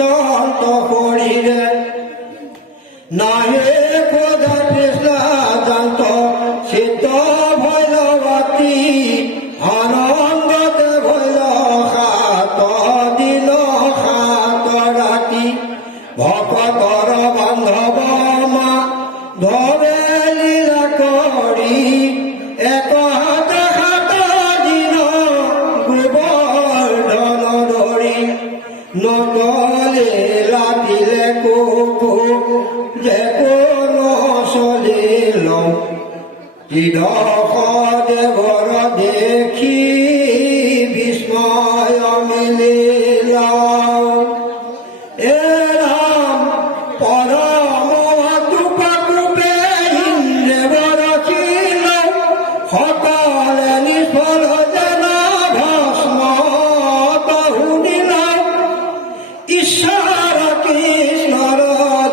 চন্ত শৰীৰে নাহে খোজা কৃষ্ণ জান্ত চিত্ত ভৈৰৱতী আনন্দতে ভৈল সাত দিন সাত ৰাতি ভকতৰ বান্ধৱ মা ধৰে লীলা কৰি এক হাত সাত দিন গোবৰ্ধন ধৰি নতলে ৰাতিলে কুকু যে কোনো চলিল ত্ৰিদশ দেৱৰ দেখি বিস্ময় মিলিল এ ৰাম পৰম কৃপে ইন্দ্ৰ বৰচিল সকলে নিষ্ফল যেন ভস্ম শুনিল ঈশ্বৰ কৃষ্ণৰ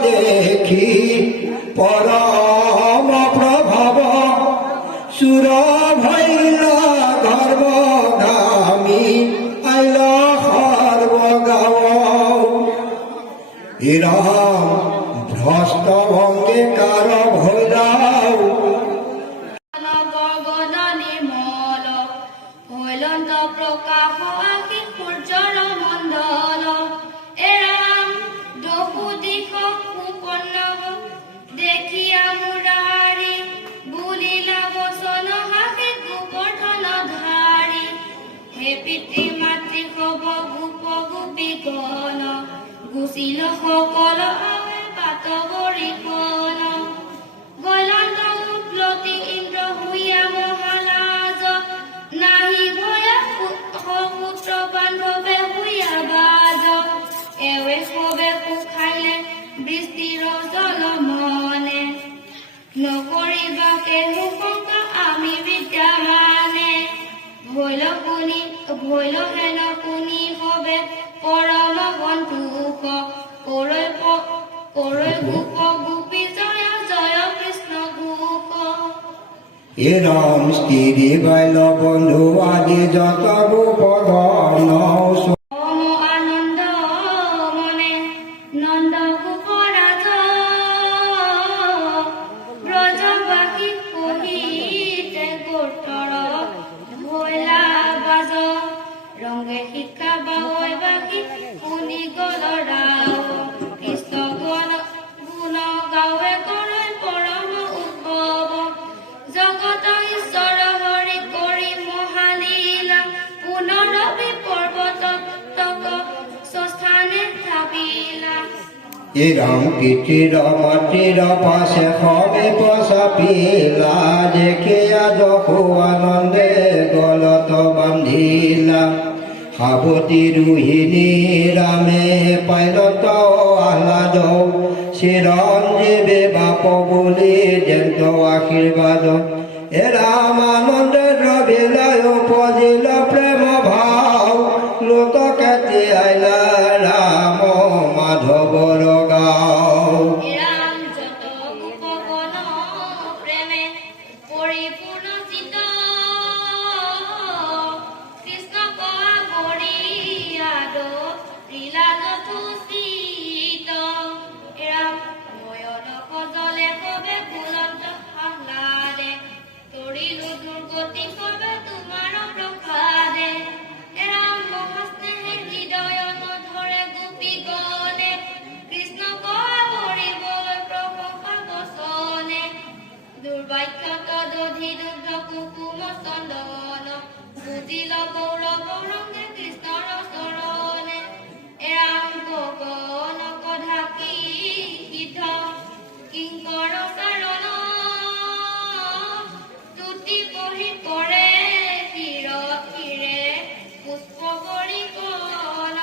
দেখি পৰম প্ৰভাৱ সুৰ ভৈল গৰ্ভগামী আইল সৰ্বগাঁও ৰাম ভ্ৰষ্ট ভংগে কাৰ ভৈলাও প্ৰকাশ আশী সূৰ্যৰ মণ্ডল এৰাম দহু দিশ সুপন্ন দেখিয়া মুৰাৰী বুলিলা বচন হাসি গোবৰ্ধন ধাৰী হে পিতৃ মাতৃ হব গোপ গোপীগণ গুচিল সকল আৱে বাটবৰিখন গলন্ত উৎপলতি ইন্দ্ৰ হুইয়া মহালাজ নাহি ভয়ে সপুত্ৰ বান্ধৱে হুইয়া বাজ এৱে সবে সুখাইলে বৃষ্টিৰ জল মনে নকৰিবা কেহু শংকা আমি বিদ্যামানে ভৈল হেন কুনি হবে পৰম বন্ধুক কৰৈ গোপ গোপী জয় জয় কৃষ্ণ গোপ এ ৰাম স্ত্ৰী বাইল বন্ধু আদি যত গোপগণ পৰম আনন্দ মনে নন্দ গোপৰাজ ব্ৰজবাসী সহিতে গোটৰ ভৈলা বাজ ৰংগে শিক্ষা বাৱৈ বাসী শুনি গল ৰাও কৃষ্ণ গুণ গাৱে কৰৈ পৰম উদ্ভৱ জগত ঈশ্বৰ হৰি কৰি মহালীলা পুনৰবি পৰ্বত তক স্থানে থাপিলা এ ৰাম পিতৃৰ মাতৃৰ পাছে সবে পচাপিলা দেখিয়া যশু আনন্দে গলত বান্ধিলা সাৱতী ৰোহিণী ৰামে পাইলত আহ্লাদ চিৰঞ্জীৱে বাপ বুলি দেন্ত আশীৰ্বাদ এ ৰাম আনন্দেৰ বিলয় উপজিল প্ৰেম ভাৱ লোতকে আইলা ৰাম মাধৱৰ গাঁও ৰাম যত গোপগণ প্ৰেমে পৰিপূৰ্ণ চিত কৃষ্ণ কোৱা গৰিয়াদ লীলাদথু চিত ৰাম নয়ন সজলে কবে গুণন্ত আহ্লাদে তৰিলো দুৰ্গতি কবে তোমাৰ প্ৰসাদে ৰাম মহাস্নেহে হৃদয় ধৰে গোপীগণে কৃষ্ণ কোৱা বৰিবলৈ প্ৰশংসা বচনে দুৰ্বাক্য তদধি দুগ্ধ কুকুম চন্দন বুজিল গৌৰৱ ৰংগে কৃষ্ণৰ চৰণে ৰাম গগন কধাকি সিদ্ধ কিংকৰ চাৰণ তুতি পঢ়ি কৰে শিৰে পুষ্প কৰি কণ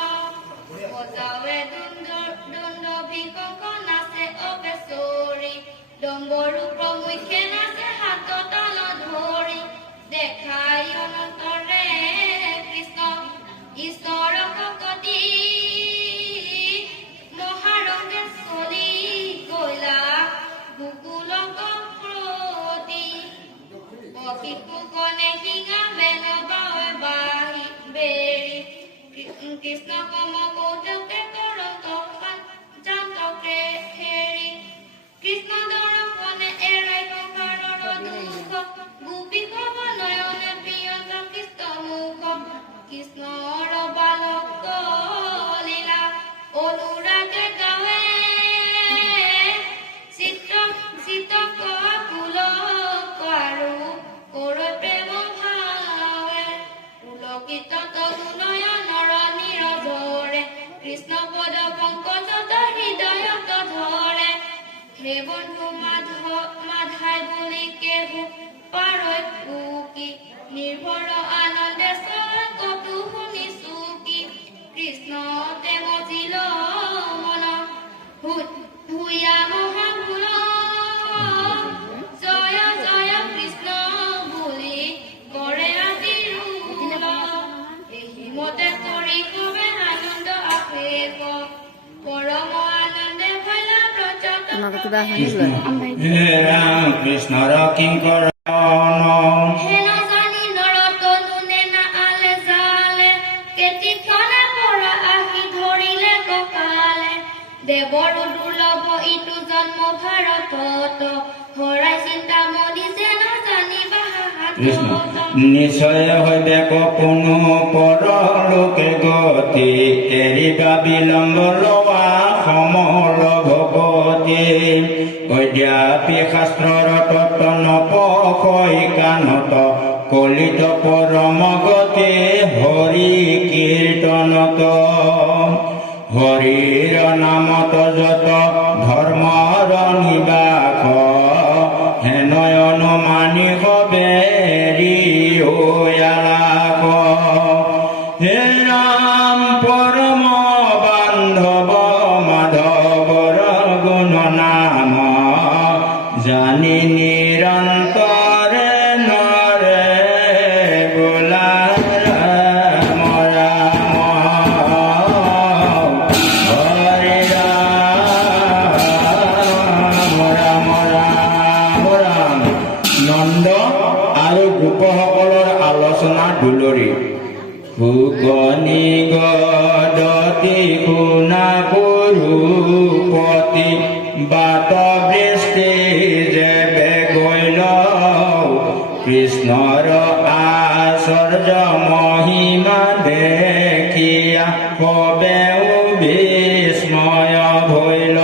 বজাৱে দণ্ডভি কংক নাচে অপেশ্বৰী ডম্বৰু প্ৰমুখ্যে নাচে হাত তাল ধৰি দেখাই অনন্তৰে কৃষ্ণ ঈশ্বৰ ভকতি মহাৰংগে চলি গলা গোকুলক প্ৰতি শিশুকণে শিঙা বেন বাহি বেৰি কৃষ্ণ কম কৌতুকে কৰন্ত কৃষ্ণৰ বালক লীলা অনুৰাগে গাৱে চিত্তক পুলক আৰু কৰ প্ৰেম ভাৱে পুলকিত তৰুণয়নৰ নীৰজৰে কৃষ্ণ পদ পংকজত হৃদয়ত ধৰে হে বন্ধু মাধাই বুলি কেহু পাৰৈ কুকি নিৰ্ভৰ আনন্দে কতো শুনিছো কি কৃষ্ণতে মজিল মন ভূয়া মহাভুল জয় জয় কৃষ্ণ বুলি কৰে আজি ৰোল এহি মতে কৰি কবে আনন্দ আবেগ পৰম আনন্দে ভলা ব্ৰজত হে ৰাম কৃষ্ণৰ কিংকৰ হেন জানি নৰতনু নেনা আলে জালে কেতিখনে পৰা আহি ধৰিলে ককালে দেৱৰ দুৰ্লভ ইটো জন্ম ভাৰতত হৰাই চিন্তামণি যেন জানিবা কৃষ্ণ হাতত নিশ্চয় হইবে কোনো পৰলোকে গতি এৰিবা বিলম্ব লোৱা সমল ভগতি অদ্যাপি শাস্ত্ৰৰ তত্ত্ব নপকৈ কাণত কলিত পৰম গতি হৰি কীৰ্তনত হৰিৰ নামত যত ধৰ্মৰ নিবাস হেনয় অনুমানি হবেৰি ওয়ালাক হে ৰাম পৰম বান্ধৱ মাধৱৰ গুণ নাম জানি নিৰন্তৰে নৰে বোলা ৰাম ৰাম হৰি ৰাম ৰাম ৰাম ৰাম নন্দ আৰু গোপসকলৰ আলোচনা দুলৰি সুকনি গদতি শুনা পুৰুপতি বাত বৃষ্টি যেবে গৈল কৃষ্ণৰ আশ্চৰ্য মহিমা দেখিয়া কবেও বিস্ময় ভৈল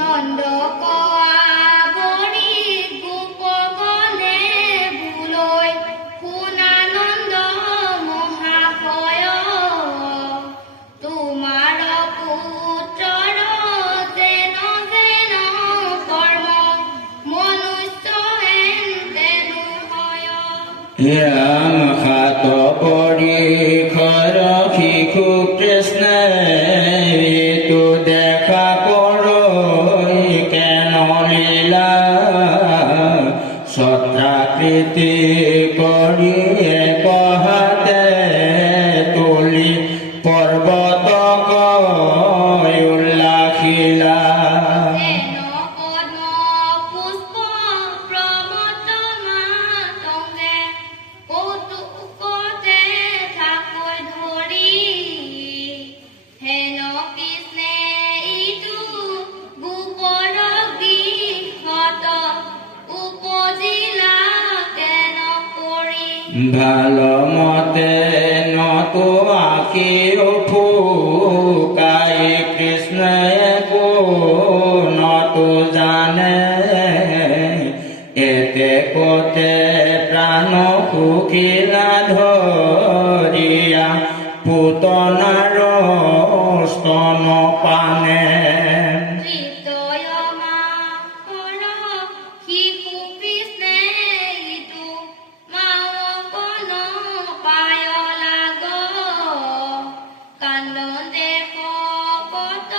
নন্দ কোৱাবৰি গোপগণে বুলৈ শুনানন্দ মহাশয় তোমাৰ পুত্ৰৰ যেন যেন কৰ্ম মনুষ্য হেন তেনো হয় ৰাম খাত পৰিখৰ শিশু কৃষ্ণে এইটো দেখা কৰৈ কেন লীলা ছত্ৰাকৃতি কৰি একহাতে তুলি পৰ্বতক উল্লাসিলা যেন পদ্ম পুষ্প প্ৰমত্ত মাতংগে কৌতুকতে থাকৈ ধৰি হেন কৃষ্ণে ইটো গোপৰ গৃহত উপজিলা কেন কৰি ভাল মতে নতো আঁকি ফুকাই কৃষ্ণই নতো জানে এতে কতে প্ৰাণ সুখিলা ধৰিয়া পুতনাৰ স্তন পানে তৃতয়মা কৰ শিশু কৃষ্ণে ইটো মাৱকন পায় লাগ কান্দে শকত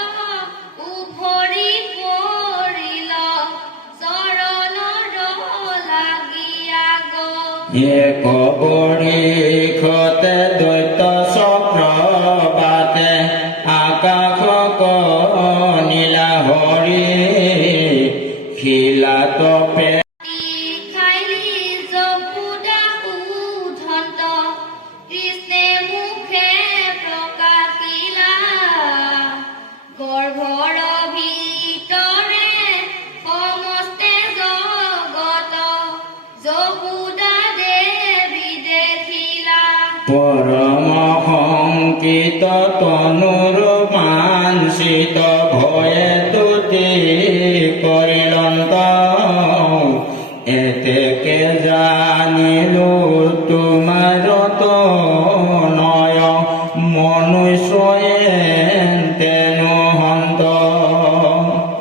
উভৰি পৰিল চৰণৰ লাগিয়া এক বৰিষতে দৈত্য চক্ৰবাতে আকাশক নীলা হৰি শিলাত খাইলি যপুদা উধন্ত কৃষ্ণে মুখে প্ৰকাশিলা গৰ্ভৰ ভিতৰে সমস্তে জগত যপুদা দেৱ পৰম সংকিত তনুৰ মানসিত ভয়ে তুতি কৰিলন্ত এতেকে জানিলো তোমাৰ তনয় মনুষ্যয়ে তেনো হন্ত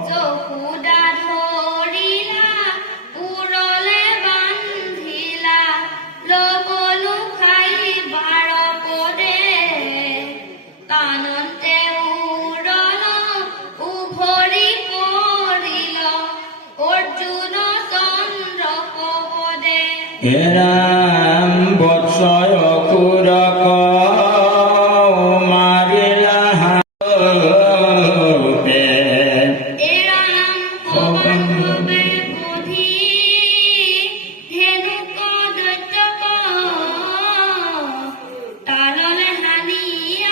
যশোদা ধৰিলা উৰলে বান্ধিলা লবলো খাই বাৰ পদে কানতে উৰল উভৰি পৰিল অৰ্জুন চন্দ্ৰ পদে এৰাম বৎসয় অসুৰক মাৰিলা হাতে এৰাম পৱনবে বধি ধেনুক দৈত্যক তাললে হানি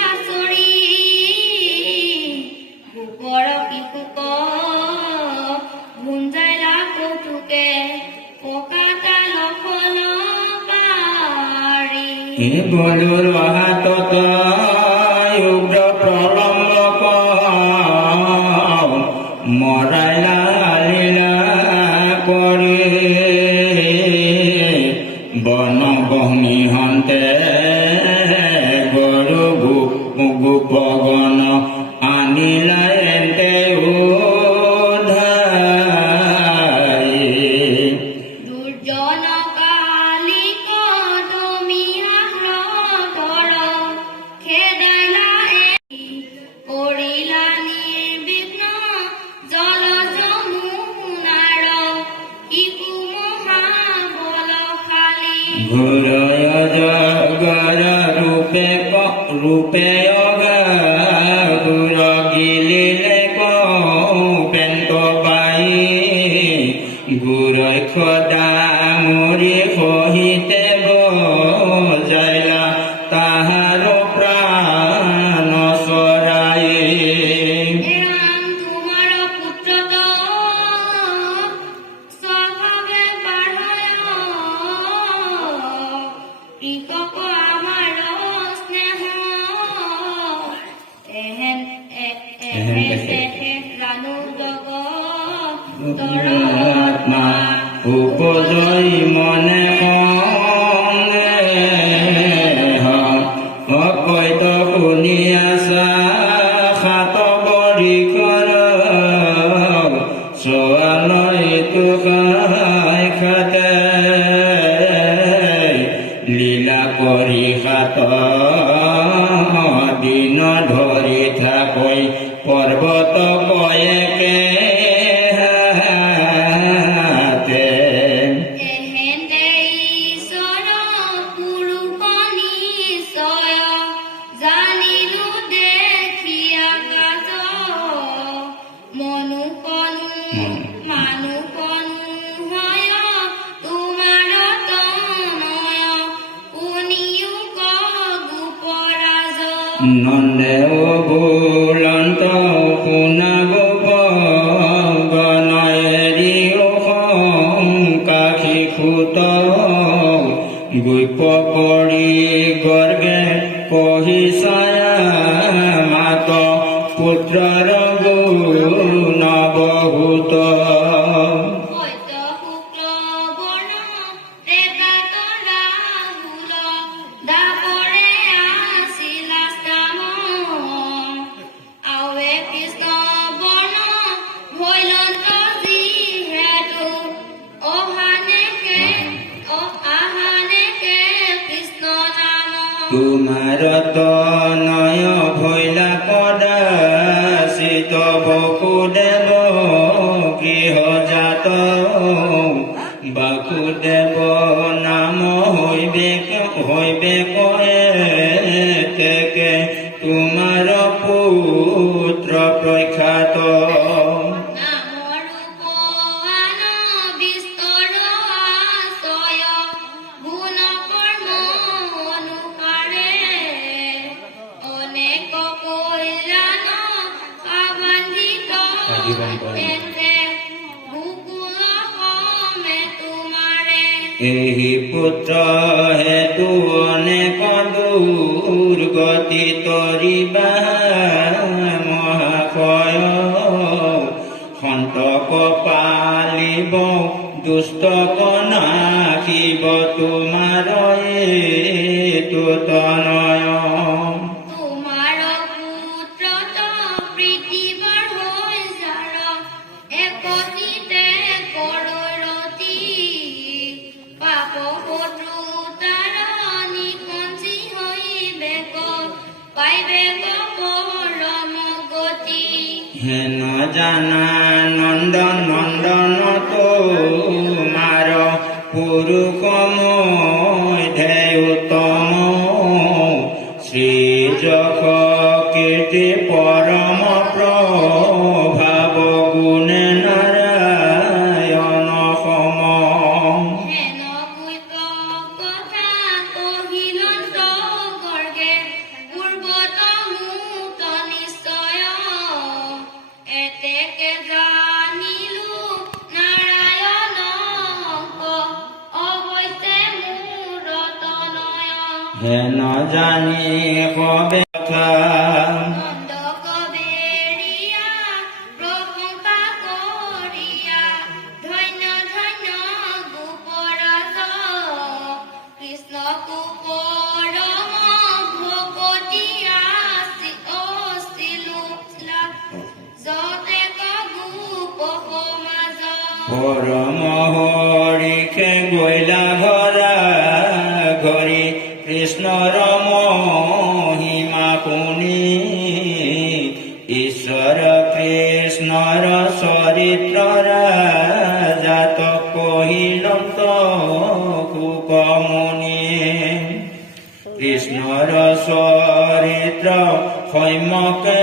আচৰি গোপৰ কিশোক ভুঞ্জাইলা কৌতুকে পকাটা লখল পাৰি বলুৰ হাতত উগ্ৰ প্ৰলম্বক মৰাইলা লীলা কৰি বন বহ্নি হন্তে গৰু গোপগণ আনিলা এন্তে উধাই দুৰ্জন কালি কদমি আহ্ৰদৰ খেদাইলা কৰিলা নিৰ্বিঘ্ন জল যমুনাৰ শিশু মহাবলশালী ঘূৰয় জগৰ ৰূপে অগাধুৰ গিলিলে কৌপেন্ত পাই গুৰৈ খদা মৰি সহিতে বজাইলা তাহাৰ প্ৰাণ চৰাই এৰাম তোমাৰ পুত্ৰত স্বভাৱে বাঢ়য় কৃষক আমাৰ স্নেহ এহেন ৰাণু আত্মা উপজয় মনে অকৈত শুনি আছা সাত বৰিষৰ ছোৱালীটো খাই খাতে লীলা কৰি সাত দিন ধৰি থাকৈ পৰ্বত কয়েকে হাতে এহেন্দে ঈশ্বৰ পুৰুষ নিশ্চয় জানিলো দেখিয়া কাজ মানুষনু হয় তোমাৰ তনয় শুনিও গোপৰাজ নন্দে বুলন্ত শুনাব গণয়েৰি কাশী ফুট গৈপ কৰি গৰ্গে কহি ছায়া মাত পুত্ৰৰ গুণ বহুত সত্য শুক্ল বৰ্ণ ৰেখাত ৰাহুল দাপৰে আছিলা স্থাম আৱে কৃষ্ণ বৰ্ণ ভৈলন্ত যিহেতু আহানেকে কৃষ্ণ নাম তোমাৰ তনয় ভৈলা পদাচিত বসুদেৱ গৃহ জাত বাসুদেৱ নাম হৈবে কয়ে তেকে তোমাৰ পুত্ৰ প্ৰখ্যাত নামৰ ৰূপৱান বিস্তৰ আশ্ৰয় গুণ কৰ্ম অনুসাৰে অনেক কল্যাণ আবান্ধিত তেন্তে ভূকুল সমে তোমাৰে এই পুত্ৰ হেতু অনেক দুৰ্গতি তৰিবা মহাশয় সন্তক পালিব দুষ্টক নাশিব তোমাৰ এইটো তনয় তোমাৰ পুত্ৰত পৃথিৱীৰ হৈ যাৰ একতিতে কৰৰতি পাপ শত্ৰু তাৰ নিকঞ্চি হৈ বেক পাইবে পৰম গতি হেন জানা নন্দন নন্দন তোমাৰ পুৰুষময় ধেয় উত্তম শ্ৰীযশ কীৰ্তি পৰম প্ৰভাৱ গুণে নাৰায়ণ সম হেন কৈক কথা কহিলন্ত গৰ্গে পূৰ্বত মুত নিশ্চয় এতেকে জানিলো নাৰায়ণ অৱশ্যে মোৰ তনয় হেন জানি কবে কথা নন্দ কবেৰিয়া প্ৰশংসা কৰিয়া ধন্য ধন্য গোপৰাজ কৃষ্ণকো পৰম ভকতি আছিলো যতে গোপ সমাজ পৰম হৰিষে গৈলা ঘৰা ঘৰি কৃষ্ণৰ মহিমা শুনি ঈশ্বৰ কৃষ্ণৰ চৰিত্ৰ জাত কহিলন্ত সুকমুনিয়ে কৃষ্ণৰ চৰিত্ৰ সম্যকে